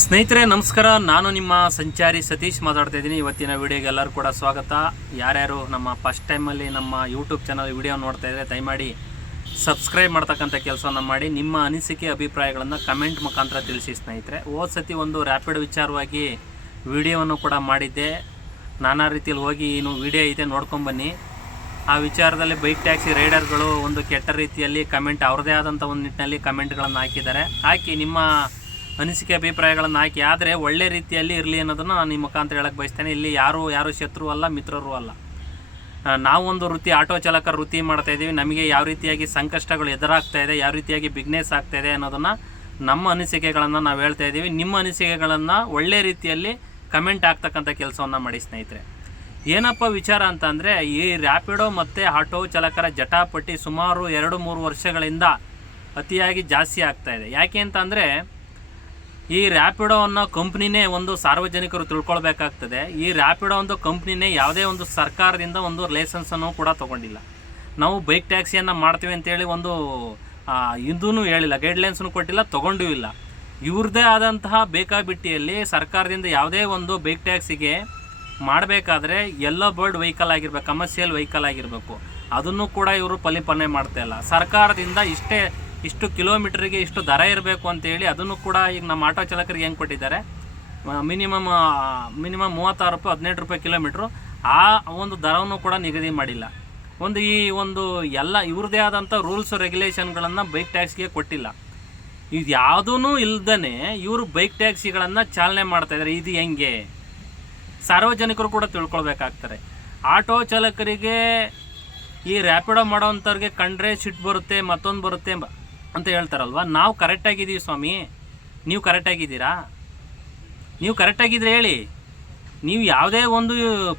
ಸ್ನೇಹಿತರೆ, ನಮಸ್ಕಾರ. ನಾನು ನಿಮ್ಮ ಸಂಚಾರಿ ಸತೀಶ್ ಮಾತಾಡ್ತಾ ಇದ್ದೀನಿ. ಇವತ್ತಿನ ವಿಡಿಯೋಗೆ ಎಲ್ಲರೂ ಕೂಡ ಸ್ವಾಗತ. ಯಾರ್ಯಾರು ನಮ್ಮ ಫಸ್ಟ್ ಟೈಮಲ್ಲಿ ನಮ್ಮ ಯೂಟ್ಯೂಬ್ ಚಾನಲ್ ವಿಡಿಯೋ ನೋಡ್ತಾ ಇದ್ದರೆ ದಯಮಾಡಿ ಸಬ್ಸ್ಕ್ರೈಬ್ ಮಾಡ್ತಕ್ಕಂಥ ಕೆಲಸವನ್ನು ಮಾಡಿ, ನಿಮ್ಮ ಅನಿಸಿಕೆ, ಅಭಿಪ್ರಾಯಗಳನ್ನು ಕಮೆಂಟ್ ಮುಖಾಂತರ ತಿಳಿಸಿ ಸ್ನೇಹಿತರೆ. ಹೋದ ಸತಿ ಒಂದು ರ್ಯಾಪಿಡ್ ವಿಚಾರವಾಗಿ ವಿಡಿಯೋವನ್ನು ಕೂಡ ಮಾಡಿದ್ದೆ. ನಾನಾ ರೀತಿಯಲ್ಲಿ ಹೋಗಿ ಏನು ವಿಡಿಯೋ ಇದೆ ನೋಡ್ಕೊಂಬನ್ನಿ ಆ ವಿಚಾರದಲ್ಲಿ ಬೈಕ್ ಟ್ಯಾಕ್ಸಿ ರೈಡರ್ಗಳು ಒಂದು ಕೆಟ್ಟ ರೀತಿಯಲ್ಲಿ ಕಮೆಂಟ್ ಅವ್ರದ್ದೇ ಆದಂಥ ಒಂದು ನಿಟ್ಟಿನಲ್ಲಿ ಕಮೆಂಟ್ಗಳನ್ನು ಹಾಕಿದ್ದಾರೆ. ಹಾಕಿ ನಿಮ್ಮ ಅನಿಸಿಕೆ ಅಭಿಪ್ರಾಯಗಳನ್ನು ಹಾಕಿ, ಆದರೆ ಒಳ್ಳೆ ರೀತಿಯಲ್ಲಿ ಇರಲಿ ಅನ್ನೋದನ್ನು ನಾನು ನಿಮ್ಮ ಮುಖಾಂತರ ಹೇಳಕ್ಕೆ ಬಯಸ್ತೇನೆ. ಇಲ್ಲಿ ಯಾರು ಯಾರು ಶತ್ರು ಅಲ್ಲ, ಮಿತ್ರರು ಅಲ್ಲ. ನಾವೊಂದು ವೃತ್ತಿ, ಆಟೋ ಚಾಲಕ ವೃತ್ತಿ ಮಾಡ್ತಾ ಇದ್ದೀವಿ. ನಮಗೆ ಯಾವ ರೀತಿಯಾಗಿ ಸಂಕಷ್ಟಗಳು ಎದುರಾಗ್ತಾ ಇದೆ, ಯಾವ ರೀತಿಯಾಗಿ ಬಿಗ್ನೆಸ್ ಆಗ್ತಾ ಇದೆ ಅನ್ನೋದನ್ನು ನಮ್ಮ ಅನಿಸಿಕೆಗಳನ್ನು ನಾವು ಹೇಳ್ತಾ ಇದ್ದೀವಿ. ನಿಮ್ಮ ಅನಿಸಿಕೆಗಳನ್ನು ಒಳ್ಳೆ ರೀತಿಯಲ್ಲಿ ಕಮೆಂಟ್ ಆಗ್ತಕ್ಕಂಥ ಕೆಲಸವನ್ನು ಮಾಡಿ ಸ್ನೇಹಿತರೆ. ಏನಪ್ಪ ವಿಚಾರ ಅಂತಂದರೆ, ಈ ರ್ಯಾಪಿಡೋ ಮತ್ತು ಆಟೋ ಚಾಲಕರ ಜಟಾಪಟಿ ಸುಮಾರು ಎರಡು ಮೂರು ವರ್ಷಗಳಿಂದ ಅತಿಯಾಗಿ ಜಾಸ್ತಿ ಆಗ್ತಾ ಇದೆ. ಯಾಕೆ ಅಂತಂದರೆ ಈ ರ್ಯಾಪಿಡೋ ಅನ್ನೋ ಕಂಪ್ನಿನೇ ಒಂದು ಸಾರ್ವಜನಿಕರು ತಿಳ್ಕೊಳ್ಬೇಕಾಗ್ತದೆ. ಈ ರ್ಯಾಪಿಡೋ ಒಂದು ಕಂಪ್ನಿನೇ ಯಾವುದೇ ಒಂದು ಸರ್ಕಾರದಿಂದ ಒಂದು ಲೈಸೆನ್ಸನ್ನು ಕೂಡ ತೊಗೊಂಡಿಲ್ಲ. ನಾವು ಬೈಕ್ ಟ್ಯಾಕ್ಸಿಯನ್ನು ಮಾಡ್ತೀವಿ ಅಂತೇಳಿ ಒಂದು ಇಂದೂ ಹೇಳಿಲ್ಲ ಗೈಡ್ಲೈನ್ಸನ್ನು ಕೊಟ್ಟಿಲ್ಲ, ತೊಗೊಂಡೂ ಇಲ್ಲ. ಇವ್ರದ್ದೇ ಆದಂತಹ ಬೇಕಾಬಿಟ್ಟಿಯಲ್ಲಿ ಸರ್ಕಾರದಿಂದ ಯಾವುದೇ ಒಂದು ಬೈಕ್ ಟ್ಯಾಕ್ಸಿಗೆ ಮಾಡಬೇಕಾದ್ರೆ ಎಲ್ಲೋ ಬರ್ಡ್ ವೆಹಿಕಲ್ ಆಗಿರ್ಬೇಕು ಕಮರ್ಷಿಯಲ್ ವೆಹಿಕಲ್ ಆಗಿರಬೇಕು. ಅದನ್ನು ಕೂಡ ಇವರು ಪಲಿಪನೆ ಮಾಡ್ತಾ ಇಲ್ಲ. ಸರ್ಕಾರದಿಂದ ಇಷ್ಟೇ ಇಷ್ಟು ಕಿಲೋಮೀಟ್ರಿಗೆ ಇಷ್ಟು ದರ ಇರಬೇಕು ಅಂತೇಳಿ ಅದನ್ನು ಕೂಡ ಈಗ ನಮ್ಮ ಆಟೋ ಚಾಲಕರಿಗೆ ಹೆಂಗೆ ಕೊಟ್ಟಿದ್ದಾರೆ? ಮಿನಿಮಮ್ ಮಿನಿಮಮ್ ಮೂವತ್ತಾರು ರೂಪಾಯಿ ಹದಿನೆಂಟು ರೂಪಾಯಿ ಕಿಲೋಮೀಟ್ರು. ಆ, ಒಂದು ದರವನ್ನು ಕೂಡ ನಿಗದಿ ಮಾಡಿಲ್ಲ. ಒಂದು ಈ ಒಂದು ಎಲ್ಲ ಇವ್ರದ್ದೇ ಆದಂಥ ರೂಲ್ಸ್ ರೆಗ್ಯುಲೇಷನ್ಗಳನ್ನು ಬೈಕ್ ಟ್ಯಾಕ್ಸ್ಗೆ ಕೊಟ್ಟಿಲ್ಲ. ಇದು ಯಾವುದೂ ಇಲ್ದೇ ಇವರು ಬೈಕ್ ಟ್ಯಾಕ್ಸಿಗಳನ್ನು ಚಾಲನೆ ಮಾಡ್ತಾಯಿದ್ದಾರೆ ಇದು ಹೆಂಗೆ? ಸಾರ್ವಜನಿಕರು ಕೂಡ ತಿಳ್ಕೊಳ್ಬೇಕಾಗ್ತಾರೆ ಆಟೋ ಚಾಲಕರಿಗೆ ಈ ರ್ಯಾಪಿಡೋ ಮಾಡೋವಂಥವ್ರಿಗೆ ಕಂಡ್ರೆ ಸಿಟ್ಟು ಬರುತ್ತೆ, ಮತ್ತೊಂದು ಬರುತ್ತೆ ಅಂತ ಹೇಳ್ತಾರಲ್ವ? ನಾವು ಕರೆಕ್ಟಾಗಿದ್ದೀವಿ ಸ್ವಾಮಿ. ನೀವು ಕರೆಕ್ಟಾಗಿದ್ದೀರಾ ನೀವು ಕರೆಕ್ಟಾಗಿದ್ರೆ ಹೇಳಿ. ನೀವು ಯಾವುದೇ ಒಂದು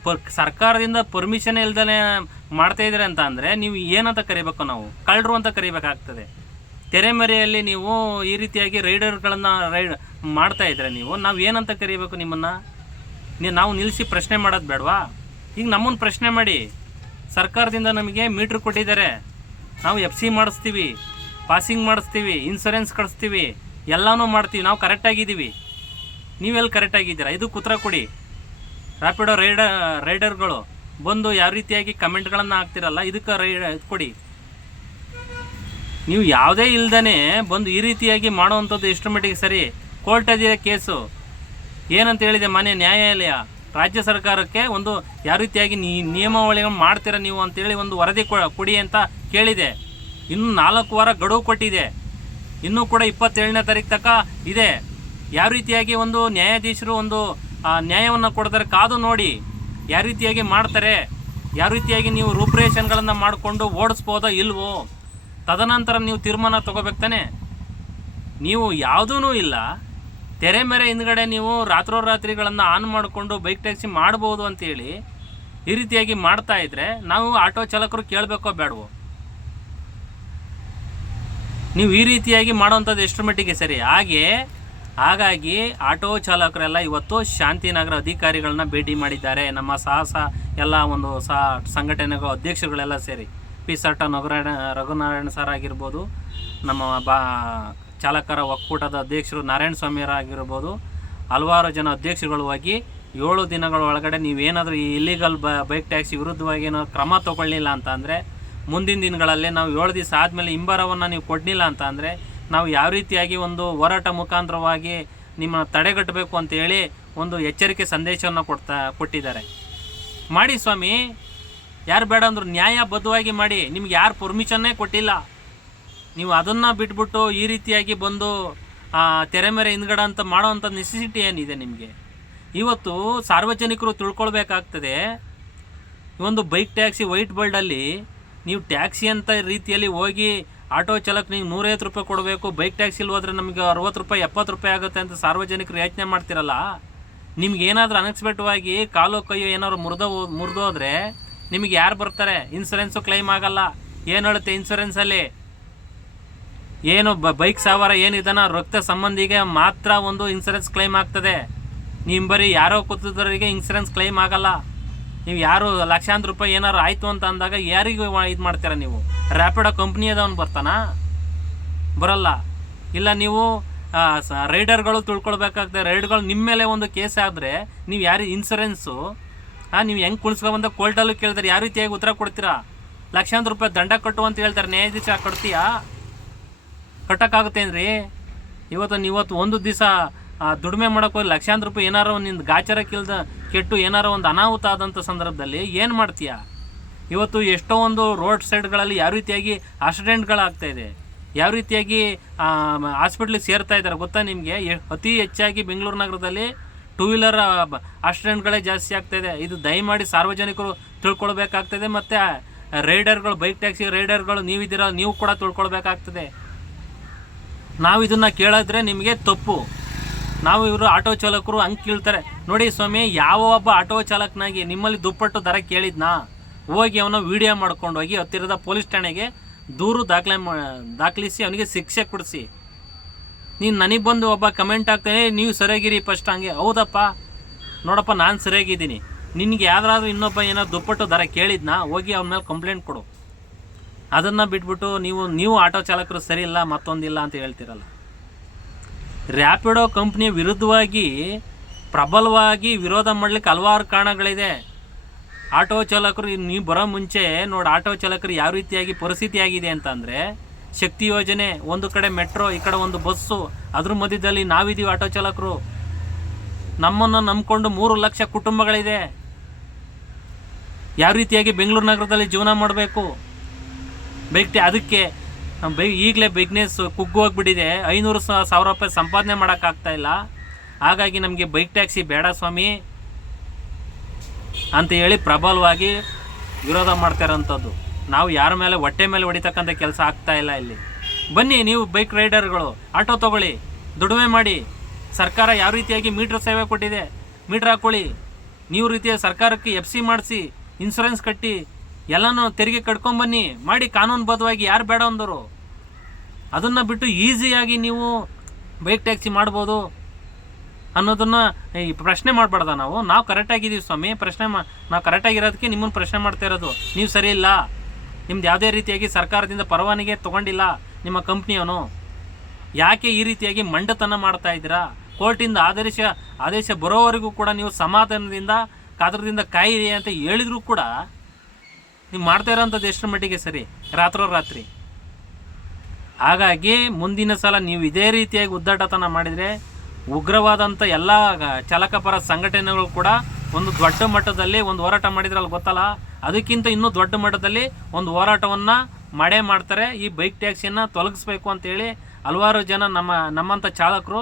ಪರ್, ಸರ್ಕಾರದಿಂದ ಪರ್ಮಿಷನ್ ಇಲ್ದೇ ಮಾಡ್ತಾ ಇದ್ದೀರ ಅಂತ ಅಂದರೆ ನೀವು ಏನಂತ ಕರಿಬೇಕು ನಾವು? ಕಳ್ಳರು ಅಂತ ಕರಿಬೇಕಾಗ್ತದೆ. ತೆರೆಮರೆಯಲ್ಲಿ ನೀವು ಈ ರೀತಿಯಾಗಿ ರೈಡರ್ಗಳನ್ನು ರೈಡ್ ಮಾಡ್ತಾ ಇದ್ರೆ ನೀವು, ನಾವು ಏನಂತ ಕರಿಬೇಕು ನಿಮ್ಮನ್ನು? ನೀವು ನಾವು ನಿಲ್ಲಿಸಿ ಪ್ರಶ್ನೆ ಮಾಡೋದು ಬೇಡವಾ? ಈಗ ನಮ್ಮನ್ನು ಪ್ರಶ್ನೆ ಮಾಡಿ. ಸರ್ಕಾರದಿಂದ ನಮಗೆ ಮೀಟ್ರ್ ಕೊಟ್ಟಿದ್ದಾರೆ. ನಾವು ಎಫ್ ಸಿ ಮಾಡಿಸ್ತೀವಿ. ಪಾಸಿಂಗ್ ಮಾಡಿಸ್ತೀವಿ ಇನ್ಸೂರೆನ್ಸ್ ಕಳಿಸ್ತೀವಿ, ಎಲ್ಲನೂ ಮಾಡ್ತೀವಿ, ನಾವು ಕರೆಕ್ಟಾಗಿದ್ದೀವಿ ನೀವೆಲ್ಲಿ ಕರೆಕ್ಟಾಗಿದ್ದೀರಾ ಇದು ಕುತ್ರ ಕೊಡಿ. ರ್ಯಾಪಿಡೋ ರೈಡರ್ ರೈಡರ್ಗಳು ಬಂದು ಯಾವ ರೀತಿಯಾಗಿ ಕಮೆಂಟ್ಗಳನ್ನು ಹಾಕ್ತಿರಲ್ಲ, ಇದಕ್ಕೆ ರೈ, ಕೊಡಿ. ನೀವು ಯಾವುದೇ ಇಲ್ದೇ ಬಂದು ಈ ರೀತಿಯಾಗಿ ಮಾಡುವಂಥದ್ದು ಎಷ್ಟು ಮಟ್ಟಿಗೆ ಸರಿ? ಕೋರ್ಟ್ ಅದಿದೆ ಕೇಸು. ಏನಂತ ಹೇಳಿದೆ, ಮಾನ್ಯ ನ್ಯಾಯಾಲಯ, ರಾಜ್ಯ ಸರ್ಕಾರಕ್ಕೆ ಒಂದು ಯಾವ ರೀತಿಯಾಗಿ ನಿಯಮಾವಳಿಗಳು ಮಾಡ್ತೀರ ನೀವು ಅಂತೇಳಿ ಒಂದು ವರದಿ ಕೊಡಿ ಅಂತ ಕೇಳಿದೆ. ಇನ್ನು ನಾಲ್ಕು ವಾರ ಗಡುವು ಕೊಟ್ಟಿದೆ. ಇನ್ನೂ ಕೂಡ ಇಪ್ಪತ್ತೇಳನೇ ತಾರೀಕು ತನಕ ಇದೆ. ಯಾವ ರೀತಿಯಾಗಿ ಒಂದು ನ್ಯಾಯಾಧೀಶರು ಒಂದು ನ್ಯಾಯವನ್ನು ಕೊಡ್ತಾರೆ ಕಾದು ನೋಡಿ ಯಾವ ರೀತಿಯಾಗಿ ಮಾಡ್ತಾರೆ, ಯಾವ ರೀತಿಯಾಗಿ ನೀವು ರೂಪರೇಷನ್ಗಳನ್ನು ಮಾಡಿಕೊಂಡು ಓಡಿಸ್ಬೋದೋ ಇಲ್ವೋ, ತದನಂತರ ನೀವು ತೀರ್ಮಾನ ತೊಗೋಬೇಕು ತಾನೆ. ನೀವು ಯಾವುದೂ ಇಲ್ಲ. ತೆರೆ ಮೇರೆ ಹಿಂದ್ಗಡೆ ನೀವು ರಾತ್ರೋರಾತ್ರಿಗಳನ್ನು ಆನ್ ಮಾಡಿಕೊಂಡು ಬೈಕ್ ಟ್ಯಾಕ್ಸಿ ಮಾಡ್ಬೋದು ಅಂತೇಳಿ ಈ ರೀತಿಯಾಗಿ ಮಾಡ್ತಾ ಇದ್ದರೆ ನಾವು ಆಟೋ ಚಾಲಕರು ಕೇಳಬೇಕೋ ಬೇಡವೋ? ನೀವು ಈ ರೀತಿಯಾಗಿ ಮಾಡುವಂಥದ್ದು ಎಷ್ಟು ಮಟ್ಟಿಗೆ ಸರಿ? ಹಾಗೆ, ಹಾಗಾಗಿ ಆಟೋ ಚಾಲಕರೆಲ್ಲ ಇವತ್ತು ಶಾಂತಿನಗರ ಅಧಿಕಾರಿಗಳನ್ನ ಭೇಟಿ ಮಾಡಿದ್ದಾರೆ. ನಮ್ಮ ಸಾಹಸ, ಎಲ್ಲ ಒಂದು ಸಹ ಸಂಘಟನೆಗಳ ಅಧ್ಯಕ್ಷರುಗಳೆಲ್ಲ ಸೇರಿ. ಪಿ ಸಟ ನಗರಾಯಣ ರಘುನಾರಾಯಣ ಸರ್ ಆಗಿರ್ಬೋದು, ನಮ್ಮ ಬಾ, ಚಾಲಕರ ಒಕ್ಕೂಟದ ಅಧ್ಯಕ್ಷರು ನಾರಾಯಣ ಸ್ವಾಮಿಯರಾಗಿರ್ಬೋದು ಹಲವಾರು ಜನ ಅಧ್ಯಕ್ಷರುಗಳು ಹೋಗಿ ಏಳು ದಿನಗಳ ಒಳಗಡೆ ನೀವೇನಾದರೂ ಈ ಇಲ್ಲಿಗಲ್ ಬೈಕ್ ಟ್ಯಾಕ್ಸಿ ವಿರುದ್ಧವಾಗಿ ಏನೋ ಕ್ರಮ ತೊಗೊಳ್ಳಿಲ್ಲ ಅಂತ ಅಂದರೆ ಮುಂದಿನ ದಿನಗಳಲ್ಲಿ ನಾವು ಏಳು ದಿವಸ ಆದಮೇಲೆ ಹಿಂಬರವನ್ನು ನೀವು ಕೊಡಲಿಲ್ಲ ಅಂತ ಅಂದರೆ ನಾವು ಯಾವ ರೀತಿಯಾಗಿ ಒಂದು ಹೋರಾಟ ಮುಖಾಂತರವಾಗಿ ನಿಮ್ಮನ್ನು ತಡೆಗಟ್ಟಬೇಕು ಅಂತೇಳಿ ಒಂದು ಎಚ್ಚರಿಕೆ ಸಂದೇಶವನ್ನು ಕೊಡ್ತಾ ಕೊಟ್ಟಿದ್ದಾರೆ. ಮಾಡಿ ಸ್ವಾಮಿ, ಯಾರು ಬೇಡ ಅಂದ್ರು ನ್ಯಾಯಬದ್ಧವಾಗಿ ಮಾಡಿ, ನಿಮ್ಗೆ ಯಾರು ಪರ್ಮಿಷನ್ನೇ ಕೊಟ್ಟಿಲ್ಲ. ನೀವು ಅದನ್ನು ಬಿಟ್ಬಿಟ್ಟು ಈ ರೀತಿಯಾಗಿ ಬಂದು ತೆರೆ ಮೇರೆ ಹಿಂದ್ಗಡೆ ಅಂತ ಮಾಡೋವಂಥ ನೆಸೆಸಿಟಿ ಏನಿದೆ ನಿಮಗೆ? ಇವತ್ತು ಸಾರ್ವಜನಿಕರು ತಿಳ್ಕೊಳ್ಬೇಕಾಗ್ತದೆ ಒಂದು ಬೈಕ್ ಟ್ಯಾಕ್ಸಿ ವೈಟ್ ಬೋರ್ಡಲ್ಲಿ ನೀವು ಟ್ಯಾಕ್ಸಿ ಅಂತ ರೀತಿಯಲ್ಲಿ ಹೋಗಿ ಆಟೋ ಚಾಲಕ್ ನೀವು ನೂರೈವತ್ತು ರೂಪಾಯಿ ಕೊಡಬೇಕು, ಬೈಕ್ ಟ್ಯಾಕ್ಸಿಲಿ ಹೋದ್ರೆ ನಮಗೆ ಅರವತ್ತು ರೂಪಾಯಿ, ಎಪ್ಪತ್ತು ರೂಪಾಯಿ ಆಗುತ್ತೆ ಅಂತ ಸಾರ್ವಜನಿಕರು ಯೋಚನೆ ಮಾಡ್ತಿರಲ್ಲ? ನಿಮ್ಗೆ ಏನಾದರೂ ಅನಕ್ಸ್ಪೆಕ್ಟ್ವಾಗಿ ಕಾಲು ಕೈಯೋ ಏನಾದ್ರು ಮುರಿದೋ ಮುರಿದೋದ್ರೆ ನಿಮಗೆ ಯಾರು ಬರ್ತಾರೆ? ಇನ್ಸೂರೆನ್ಸು ಕ್ಲೈಮ್ ಆಗಲ್ಲ. ಏನು ಹೇಳುತ್ತೆ ಇನ್ಸೂರೆನ್ಸಲ್ಲಿ ಏನು ಬ ಬೈಕ್ ಸವಾರ ಏನಿದಾನ ರಕ್ತ ಸಂಬಂಧಿಗೆ ಮಾತ್ರ ಒಂದು ಇನ್ಸೂರೆನ್ಸ್ ಕ್ಲೈಮ್ ಆಗ್ತದೆ. ನಿಮ್ಮ ಬರೀ ಯಾರೋ ಕೂತಿದ್ದವರಿಗೆ ಇನ್ಸೂರೆನ್ಸ್ ಕ್ಲೈಮ್ ಆಗಲ್ಲ. ನೀವು ಯಾರು ಲಕ್ಷಾಂತರ ರೂಪಾಯಿ ಏನಾರು ಆಯಿತು ಅಂತ ಅಂದಾಗ ಯಾರಿಗೂ ಇದು ಮಾಡ್ತೀರಾ ನೀವು? ರ್ಯಾಪಿಡೋ ಕಂಪ್ನಿ ಅದವನು ಬರ್ತಾನಾ? ಬರಲ್ಲ. ಇಲ್ಲ ನೀವು ರೈಡರ್ಗಳು ತಿಳ್ಕೊಳ್ಬೇಕಾಗ್ತದೆ. ರೈಡ್ಗಳು ನಿಮ್ಮ ಮೇಲೆ ಒಂದು ಕೇಸ್ ಆದರೆ ನೀವು ಯಾರಿಗೆ ಇನ್ಸೂರೆನ್ಸು ಹಾಂ ನೀವು ಹೆಂಗೆ ಕುಣಿಸ್ಕೊಬಂದ ಕೋರ್ಟಲ್ಲೂ ಕೇಳ್ತಾರೆ. ಯಾವ ರೀತಿಯಾಗಿ ಉತ್ತರ ಕೊಡ್ತೀರಾ? ಲಕ್ಷಾಂತರ ರೂಪಾಯಿ ದಂಡ ಕಟ್ಟು ಅಂತ ಹೇಳ್ತಾರೆ. ನ್ಯಾಯಾಧೀಶ ಕೊಡ್ತೀಯಾ ಕಟ್ಟೋಕ್ಕಾಗುತ್ತೇನ್ರಿ? ಇವತ್ತು ನೀವತ್ತು ಒಂದು ದಿವಸ ದುಡಿಮೆ ಮಾಡೋಕ್ಕೋಗಿ ಲಕ್ಷಾಂತರ ರೂಪಾಯಿ ಏನಾರು ನಿಂದು ಗಾಚಾರ ಕಿಲ್ದ ಕೆಟ್ಟು ಏನಾರ ಒಂದು ಅನಾಹುತ ಆದಂಥ ಸಂದರ್ಭದಲ್ಲಿ ಏನು ಮಾಡ್ತೀಯ? ಇವತ್ತು ಎಷ್ಟೋ ಒಂದು ರೋಡ್ ಸೈಡ್ಗಳಲ್ಲಿ ಯಾವ ರೀತಿಯಾಗಿ ಆಕ್ಸಿಡೆಂಟ್ಗಳಾಗ್ತಾ ಇದೆ. ಯಾವ ರೀತಿಯಾಗಿ ಹಾಸ್ಪಿಟ್ಲಿಗೆ ಸೇರ್ತಾ ಇದ್ದಾರೆ ಗೊತ್ತಾ ನಿಮಗೆ? ಅತಿ ಹೆಚ್ಚಾಗಿ ಬೆಂಗಳೂರು ನಗರದಲ್ಲಿ ಟೂ ವೀಲರ್ ಆಕ್ಸಿಡೆಂಟ್ಗಳೇ ಜಾಸ್ತಿ ಆಗ್ತಾ ಇದೆ. ಇದು ದಯಮಾಡಿ ಸಾರ್ವಜನಿಕರು ತಿಳ್ಕೊಳ್ಬೇಕಾಗ್ತದೆ ಮತ್ತು ರೈಡರ್ಗಳು, ಬೈಕ್ ಟ್ಯಾಕ್ಸಿ ರೈಡರ್ಗಳು ನೀವಿದ್ದೀರ, ನೀವು ಕೂಡ ತಿಳ್ಕೊಳ್ಬೇಕಾಗ್ತದೆ. ನಾವು ಇದನ್ನು ಕೇಳಿದ್ರೆ ನಿಮಗೆ ತಪ್ಪು. ನಾವು ಇವರು ಆಟೋ ಚಾಲಕರು ಹಂಗೆ ಕೇಳ್ತಾರೆ. ನೋಡಿ ಸ್ವಾಮಿ, ಯಾವ ಒಬ್ಬ ಆಟೋ ಚಾಲಕನಾಗಿ ನಿಮ್ಮಲ್ಲಿ ದುಪ್ಪಟ್ಟು ದರ ಕೇಳಿದ್ನಾ? ಹೋಗಿ ಅವನ ವಿಡಿಯೋ ಮಾಡ್ಕೊಂಡು ಹೋಗಿ ಹತ್ತಿರದ ಪೊಲೀಸ್ ಠಾಣೆಗೆ ದೂರು ದಾಖಲೆ ದಾಖಲಿಸಿ ಅವನಿಗೆ ಶಿಕ್ಷೆ ಕೊಡಿಸಿ. ನೀನು ನನಗೆ ಬಂದು ಒಬ್ಬ ಕಮೆಂಟ್ ಹಾಕ್ತಾನೆ, ನೀವು ಸರಿಯಾಗಿರಿ ಫಸ್ಟ್ ಹಂಗೆ. ಹೌದಪ್ಪ. ನೋಡಪ್ಪ, ನಾನು ಸರಿಯಾಗಿದ್ದೀನಿ. ನಿನಗೆ ಯಾವ್ದಾದ್ರು ಇನ್ನೊಬ್ಬ ಏನೋ ದುಪ್ಪಟ್ಟು ದರ ಕೇಳಿದ್ನಾ? ಹೋಗಿ ಅವನ ಮೇಲೆ ಕಂಪ್ಲೇಂಟ್ ಕೊಡು. ಅದನ್ನು ಬಿಟ್ಬಿಟ್ಟು ನೀವು ನೀವು ಆಟೋ ಚಾಲಕರು ಸರಿ ಮತ್ತೊಂದಿಲ್ಲ ಅಂತ ಹೇಳ್ತಿರಲ್ಲ. ರ್ಯಾಪಿಡೋ ಕಂಪ್ನಿಯ ವಿರುದ್ಧವಾಗಿ ಪ್ರಬಲವಾಗಿ ವಿರೋಧ ಮಾಡಲಿಕ್ಕೆ ಹಲವಾರು ಕಾರಣಗಳಿದೆ. ಆಟೋ ಚಾಲಕರು ನೀವು ಬರೋ ಮುಂಚೆ ನೋಡಿ, ಆಟೋ ಚಾಲಕರು ಯಾವ ರೀತಿಯಾಗಿ ಪರಿಸ್ಥಿತಿ ಆಗಿದೆ ಅಂತಂದರೆ, ಶಕ್ತಿ ಯೋಜನೆ, ಒಂದು ಕಡೆ ಮೆಟ್ರೋ, ಈ ಕಡೆ ಒಂದು ಬಸ್ಸು, ಅದ್ರ ಮಧ್ಯದಲ್ಲಿ ನಾವಿದ್ದೀವಿ ಆಟೋ ಚಾಲಕರು. ನಮ್ಮನ್ನು ನಂಬಿಕೊಂಡು ಮೂರು ಲಕ್ಷ ಕುಟುಂಬಗಳಿದೆ. ಯಾವ ರೀತಿಯಾಗಿ ಬೆಂಗಳೂರು ನಗರದಲ್ಲಿ ಜೀವನ ಮಾಡಬೇಕು? ವ್ಯಕ್ತಿ ಅದಕ್ಕೆ, ಬೈ ಈಗಲೇ ಬಿಗ್ನೆಸ್ ಕುಗ್ಗು ಹೋಗ್ಬಿಟ್ಟಿದೆ. ಐನೂರು ಸಾವಿರ ರೂಪಾಯಿ ಸಂಪಾದನೆ ಮಾಡೋಕ್ಕಾಗ್ತಾ ಇಲ್ಲ. ಹಾಗಾಗಿ ನಮಗೆ ಬೈಕ್ ಟ್ಯಾಕ್ಸಿ ಬೇಡ ಸ್ವಾಮಿ ಅಂತ ಹೇಳಿ ಪ್ರಬಲವಾಗಿ ವಿರೋಧ ಮಾಡ್ತಾ ಇರೋಂಥದ್ದು ನಾವು ಯಾರ ಮೇಲೆ, ಹೊಟ್ಟೆ ಮೇಲೆ ಹೊಡಿತಕ್ಕಂಥ ಕೆಲಸ ಆಗ್ತಾ ಇಲ್ಲ ಇಲ್ಲಿ. ಬನ್ನಿ, ನೀವು ಬೈಕ್ ರೈಡರ್ಗಳು, ಆಟೋ ತಗೊಳ್ಳಿ, ದುಡಿಮೆ ಮಾಡಿ. ಸರ್ಕಾರ ಯಾವ ರೀತಿಯಾಗಿ ಮೀಟ್ರ್ ಸೇವೆ ಕೊಟ್ಟಿದೆ? ಮೀಟ್ರ್ ಹಾಕೊಳ್ಳಿ. ನೀವು ರೀತಿಯ ಸರ್ಕಾರಕ್ಕೆ ಎಫ್ ಸಿ ಮಾಡಿಸಿ ಇನ್ಸೂರೆನ್ಸ್ ಕಟ್ಟಿ, ಎಲ್ಲನೂ ತೆರಿಗೆ ಕಟ್ಕೊಂಬನ್ನಿ ಮಾಡಿ ಕಾನೂನುಬದ್ಧವಾಗಿ ಯಾರು ಬೇಡ ಅಂದರು. ಅದನ್ನು ಬಿಟ್ಟು ಈಸಿಯಾಗಿ ನೀವು ಬೈಕ್ ಟ್ಯಾಕ್ಸಿ ಮಾಡ್ಬೋದು. ಅನ್ನೋದನ್ನ ಈ ಪ್ರಶ್ನೆ ಮಾಡಬಾರ್ದ ನಾವು? ನಾವು ಕರೆಕ್ಟಾಗಿದ್ದೀವಿ ಸ್ವಾಮಿ. ಪ್ರಶ್ನೆ ಮಾ ನಾವು ಕರೆಕ್ಟಾಗಿರೋದಕ್ಕೆ ನಿಮ್ಮನ್ನು ಪ್ರಶ್ನೆ ಮಾಡ್ತಾ ಇರೋದು. ನೀವು ಸರಿ ಇಲ್ಲ. ನಿಮ್ದು ಯಾವುದೇ ರೀತಿಯಾಗಿ ಸರ್ಕಾರದಿಂದ ಪರವಾನಿಗೆ ತೊಗೊಂಡಿಲ್ಲ ನಿಮ್ಮ ಕಂಪ್ನಿಯವನು. ಯಾಕೆ ಈ ರೀತಿಯಾಗಿ ಮಂಡತನ ಮಾಡ್ತಾ ಇದ್ದೀರಾ? ಕೋರ್ಟಿಂದ ಆದೇಶ ಆದೇಶ ಬರೋವರೆಗೂ ಕೂಡ ನೀವು ಸಮಾಧಾನದಿಂದ ಕಾದ್ರದಿಂದ ಕಾಯಿರಿ ಅಂತ ಹೇಳಿದರೂ ಕೂಡ ನೀವು ಮಾಡ್ತಾ ಇರೋಂಥದ್ದು ಎಷ್ಟರ ಮಟ್ಟಿಗೆ ಸರಿ? ರಾತ್ರೋ ರಾತ್ರಿ. ಹಾಗಾಗಿ ಮುಂದಿನ ಸಲ ನೀವು ಇದೇ ರೀತಿಯಾಗಿ ಉದ್ದಾಟತನ ಮಾಡಿದರೆ ಉಗ್ರವಾದಂಥ ಎಲ್ಲ ಚಲಕಪರ ಸಂಘಟನೆಗಳು ಕೂಡ ಒಂದು ದೊಡ್ಡ ಮಟ್ಟದಲ್ಲಿ ಒಂದು ಹೋರಾಟ ಮಾಡಿದ್ರಲ್ಲ ಗೊತ್ತಲ್ಲ? ಅದಕ್ಕಿಂತ ಇನ್ನೂ ದೊಡ್ಡ ಮಟ್ಟದಲ್ಲಿ ಒಂದು ಹೋರಾಟವನ್ನು ಮಾಡೇ ಮಾಡ್ತಾರೆ. ಈ ಬೈಕ್ ಟ್ಯಾಕ್ಸಿಯನ್ನು ತೊಲಗಿಸ್ಬೇಕು ಅಂತೇಳಿ ಹಲವಾರು ಜನ ನಮ್ಮ ನಮ್ಮಂಥ ಚಾಲಕರು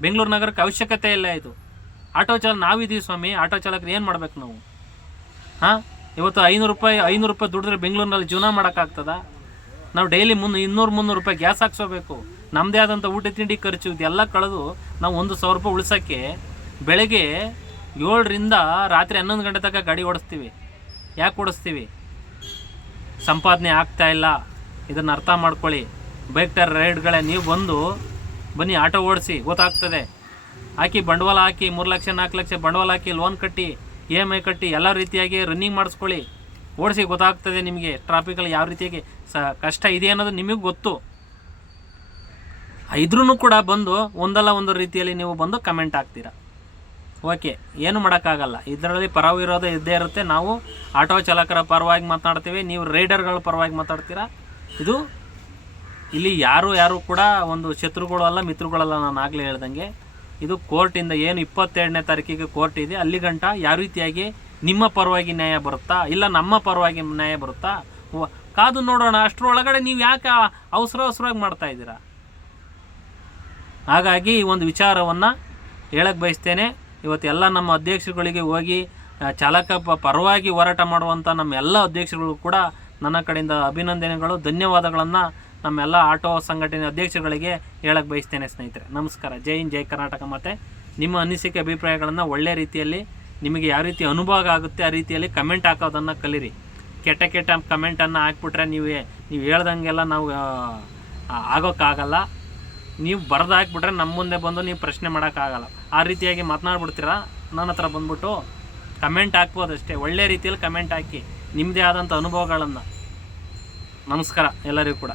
ಬೆಂಗಳೂರು ನಗರಕ್ಕೆ ಅವಶ್ಯಕತೆ ಇಲ್ಲ ಇದು. ಆಟೋ ಚಾಲಕ ನಾವಿದ್ದೀವಿ ಸ್ವಾಮಿ, ಆಟೋ ಚಾಲಕರು ಏನು ಮಾಡ್ಬೇಕು ನಾವು? ಹಾಂ? ಇವತ್ತು ಐನೂರು ರೂಪಾಯಿ ಐನೂರು ರೂಪಾಯಿ ದುಡಿದ್ರೆ ಬೆಂಗಳೂರಿನಲ್ಲಿ ಜೀವನ ಮಾಡೋಕ್ಕಾಗ್ತದ? ನಾವು ಡೈಲಿ ಮುನ್ನೂ, ಇನ್ನೂರು ಮುನ್ನೂರು ರೂಪಾಯಿ ಗ್ಯಾಸ್ ಹಾಕ್ಸೋಬೇಕು. ನಮ್ಮದೇ ಆದಂಥ ಊಟ, ತಿಂಡಿ ಖರ್ಚು ಇದೆಲ್ಲ ಕಳೆದು ನಾವು ಒಂದು ಸಾವಿರ ರೂಪಾಯಿ ಉಳಿಸೋಕ್ಕೆ ಬೆಳಗ್ಗೆ ಏಳರಿಂದ ರಾತ್ರಿ ಹನ್ನೊಂದು ಗಂಟೆ ತನಕ ಗಾಡಿ ಓಡಿಸ್ತೀವಿ. ಯಾಕೆ ಓಡಿಸ್ತೀವಿ? ಸಂಪಾದನೆ ಆಗ್ತಾ ಇಲ್ಲ. ಇದನ್ನು ಅರ್ಥ ಮಾಡ್ಕೊಳ್ಳಿ. ಬೈಕ್ ಟೈರ್ ರೈಡ್ಗಳೇ ನೀವು ಬಂದು ಬನ್ನಿ, ಆಟೋ ಓಡಿಸಿ, ಗೊತ್ತಾಗ್ತದೆ. ಹಾಕಿ ಬಂಡವಾಳ ಹಾಕಿ ಮೂರು ಲಕ್ಷ, ನಾಲ್ಕು ಲಕ್ಷ ಬಂಡವಾಳ ಹಾಕಿ ಲೋನ್ ಕಟ್ಟಿ ಇ ಎಂ ಐ ಕಟ್ಟಿ, ಎಲ್ಲ ರೀತಿಯಾಗಿ ರನ್ನಿಂಗ್ ಮಾಡಿಸ್ಕೊಳ್ಳಿ. ಓಡಿಸಿ ಗೊತ್ತಾಗ್ತದೆ ನಿಮಗೆ. ಟ್ರಾಫಿಕಲ್ಲಿ ಯಾವ ರೀತಿಯಾಗಿ ಸ ಕಷ್ಟ ಇದೆ ಅನ್ನೋದು ನಿಮಗೆ ಗೊತ್ತು. ಇದ್ರೂ ಕೂಡ ಬಂದು ಒಂದಲ್ಲ ಒಂದು ರೀತಿಯಲ್ಲಿ ನೀವು ಬಂದು ಕಮೆಂಟ್ ಹಾಕ್ತೀರಾ. ಓಕೆ ಏನು ಮಾಡೋಕ್ಕಾಗಲ್ಲ. ಇದರಲ್ಲಿ ಪರ ವಿರೋಧ ಇದ್ದೇ ಇರುತ್ತೆ. ನಾವು ಆಟೋ ಚಾಲಕರ ಪರವಾಗಿ ಮಾತನಾಡ್ತೀವಿ, ನೀವು ರೈಡರ್ಗಳ ಪರವಾಗಿ ಮಾತಾಡ್ತೀರಾ. ಇದು ಇಲ್ಲಿ ಯಾರು ಯಾರು ಕೂಡ ಒಂದು ಶತ್ರುಗಳು ಅಲ್ಲ ಮಿತ್ರಗಳಲ್ಲ ನಾನು ಆಗಲೇ ಹೇಳ್ದಂಗೆ. ಇದು ಕೋರ್ಟಿಂದ ಏನು ಇಪ್ಪತ್ತೆರಡನೇ ತಾರೀಕಿಗೆ ಕೋರ್ಟ್ ಇದೆ. ಅಲ್ಲಿ ಗಂಟ ಯಾವ ರೀತಿಯಾಗಿ ನಿಮ್ಮ ಪರವಾಗಿ ನ್ಯಾಯ ಬರುತ್ತಾ, ಇಲ್ಲ ನಮ್ಮ ಪರವಾಗಿ ನ್ಯಾಯ ಬರುತ್ತಾ? ಕಾದು ನೋಡೋಣ, ಅಷ್ಟರೊಳಗಡೆ ನೀವು ಯಾಕೆ ಅವಸರ ಅವಸರವಾಗಿ ಮಾಡ್ತಾ ಇದ್ದೀರಾ? ಹಾಗಾಗಿ ಈ ಒಂದು ವಿಚಾರವನ್ನು ಹೇಳಕ್ಕೆ ಬಯಸ್ತೇನೆ. ಇವತ್ತು ಎಲ್ಲ ನಮ್ಮ ಅಧ್ಯಕ್ಷರುಗಳಿಗೆ ಹೋಗಿ ಚಾಲಕ ಪರವಾಗಿ ಹೋರಾಟ ಮಾಡುವಂಥ ನಮ್ಮ ಎಲ್ಲ ಅಧ್ಯಕ್ಷರುಗಳು ಕೂಡ ನನ್ನ ಕಡೆಯಿಂದ ಅಭಿನಂದನೆಗಳು, ಧನ್ಯವಾದಗಳನ್ನು ನಮ್ಮೆಲ್ಲ ಆಟೋ ಸಂಘಟನೆ ಅಧ್ಯಕ್ಷರುಗಳಿಗೆ ಹೇಳಕ್ಕೆ ಬಯಸ್ತೇನೆ ಸ್ನೇಹಿತರೆ. ನಮಸ್ಕಾರ. ಜೈ ಹಿಂದ್, ಜೈ ಕರ್ನಾಟಕ ಮತ್ತು ನಿಮ್ಮ ಅನಿಸಿಕೆ, ಅಭಿಪ್ರಾಯಗಳನ್ನು ಒಳ್ಳೆಯ ರೀತಿಯಲ್ಲಿ, ನಿಮಗೆ ಯಾವ ರೀತಿ ಅನುಭವ ಆಗುತ್ತೆ ಆ ರೀತಿಯಲ್ಲಿ ಕಮೆಂಟ್ ಹಾಕೋದನ್ನು ಕಲೀರಿ. ಕೆಟ್ಟ ಕೆಟ್ಟ ಕಮೆಂಟನ್ನು ಹಾಕ್ಬಿಟ್ರೆ ನೀವೇ, ನೀವು ಹೇಳ್ದಂಗೆಲ್ಲ ನಾವು ಆಗೋಕ್ಕಾಗಲ್ಲ. ನೀವು ಬರೆದು ಹಾಕ್ಬಿಟ್ರೆ ನಮ್ಮ ಮುಂದೆ ಬಂದು ನೀವು ಪ್ರಶ್ನೆ ಮಾಡೋಕ್ಕಾಗಲ್ಲ. ಆ ರೀತಿಯಾಗಿ ಮಾತನಾಡ್ಬಿಡ್ತೀರಾ? ನನ್ನ ಹತ್ರ ಬಂದ್ಬಿಟ್ಟು ಕಮೆಂಟ್ ಹಾಕ್ಬೋದು ಅಷ್ಟೇ. ಒಳ್ಳೆ ರೀತಿಯಲ್ಲಿ ಕಮೆಂಟ್ ಹಾಕಿ ನಿಮ್ಮದೇ ಆದಂಥ ಅನುಭವಗಳನ್ನು. ನಮಸ್ಕಾರ ಎಲ್ಲರಿಗೂ ಕೂಡ.